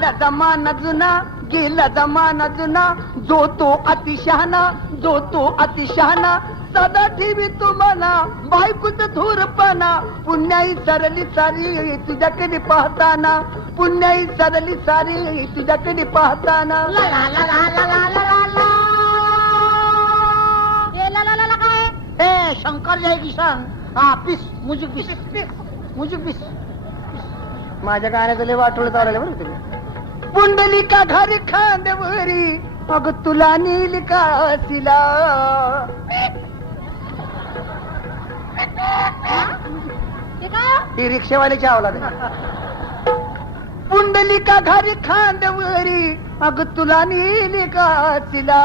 गेला जमाना जुना, गेला जमाना जुना, जो तो अतिशहाणा, जो तो अतिशहाणा, सदा ठेवी तुम्हाला बायकोच थोरपणा, पुण्याई सरली सारी तुझ्याकडे पाहताना, पुण्याई सरली सारी तुझ्याकडे पाहताना. ला ला ला ला ला ला ला ला ला. हे ला ला ला ला काय? हे शंकर जय किसान. हा peace music peace music peace. माझ्या गाण्याचं लय वाटोळ चाललं बरं तुम्ही. पुंडलिका घरी खांद्यावरी, अग तुला नील काशीला. ते काय? ही रिक्षावाल्याची आवला. पुंडलिका घरी खांद्यावरी, अग तुला नील काशीला.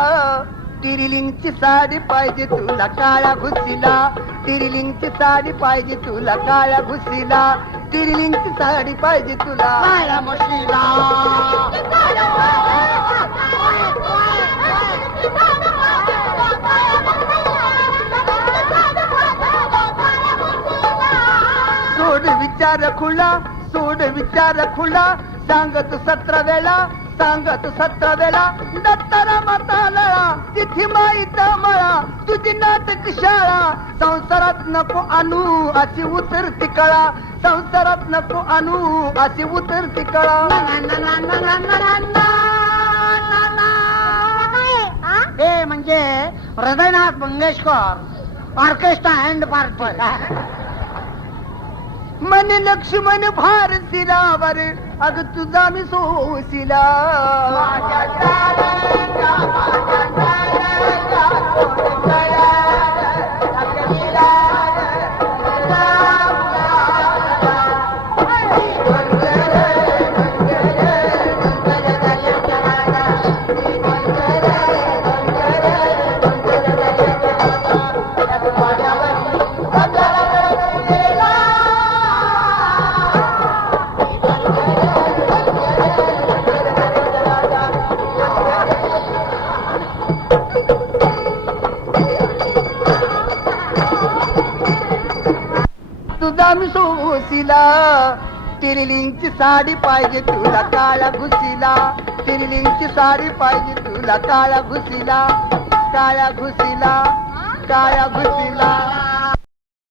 तिरिलिंगची साडी पाहिजे तुला काळा घुसीला, तिरिलिंगची साडी पाहिजे तुला काळा घुसीला, तिरिलिंगची साडी पाहिजे तुला काळ्या म्हशीला. सोड विचार खुला, सोड विचार खुला, सांगत 17 वेळा, सांगत 17 वेळा, दत्तारा माताला तिथी माईत मळा, तुझी नाटक शाळा, संसारात नको आणू अशी उतरती कळा, संसारात नको आणू अशी उतरती कळा. हे म्हणजे Hridaynath Mangeshkar orchestra and party. मन लक्ष्मण भारतीरावर, अग तुझा मी सोशिला. तुझा मी सोशिला. तिरिलिंगची साडी पाहिजे तुला काळा घुसीला, तिरिलिंगची साडी पाहिजे तुला काळा घुसीला, काळ्या घुसीला, काळ्या घुसीला.